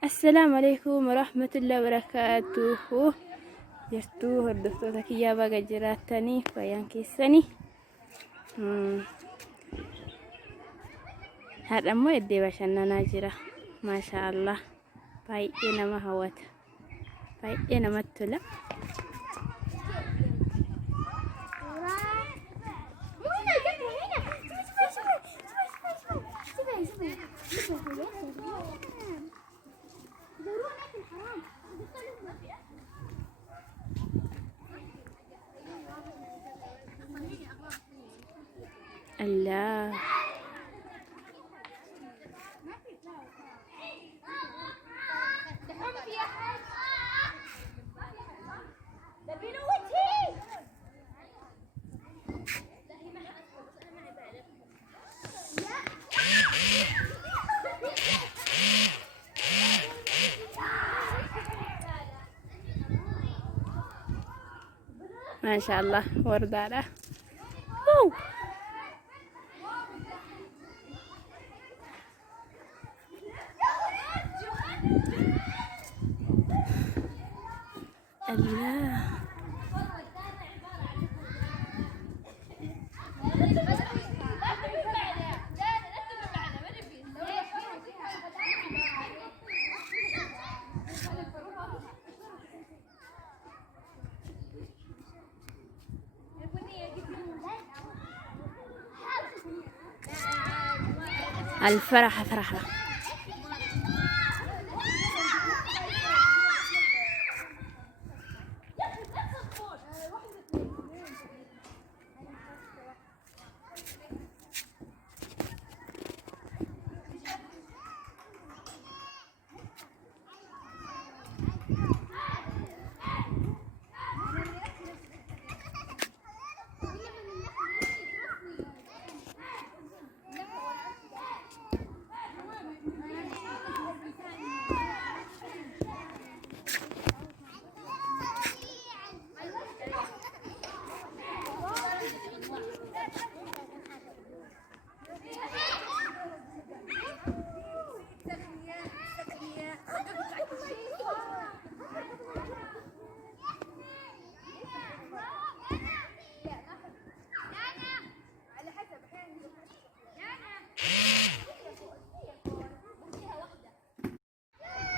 السلام عليكم ورحمة الله وبركاته. جرتو هردفتو تكيا باقا جراتني فيان كيساني. هذا مو يدي باشنا ناجرة ما شاء الله. باي ما هوت باي ما تلا. الله ما شاء الله وردة. الله الفرحة فرحة.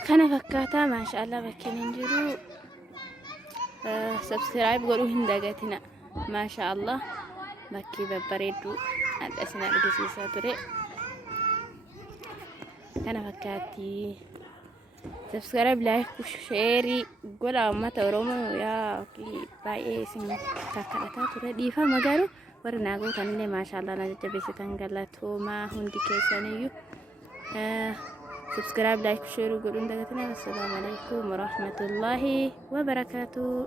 كان فكاتا ما شاء الله بكين نجرو. سبسكرايب قولوا هندقتنا ما شاء الله بكي ببريدو الأسناء القسيسة تري. كان فكاتي سبسكرايب لايك وشيري قولا ما تورومو يا كي باي سن تاكاتا تري ديفا مغارو ورناغو تنلي ما شاء الله نجد بيستان غلطو ما هندي كيسانيو. سبسكرايب لايك وشير وقولوا لنا. والسلام عليكم ورحمة الله وبركاته.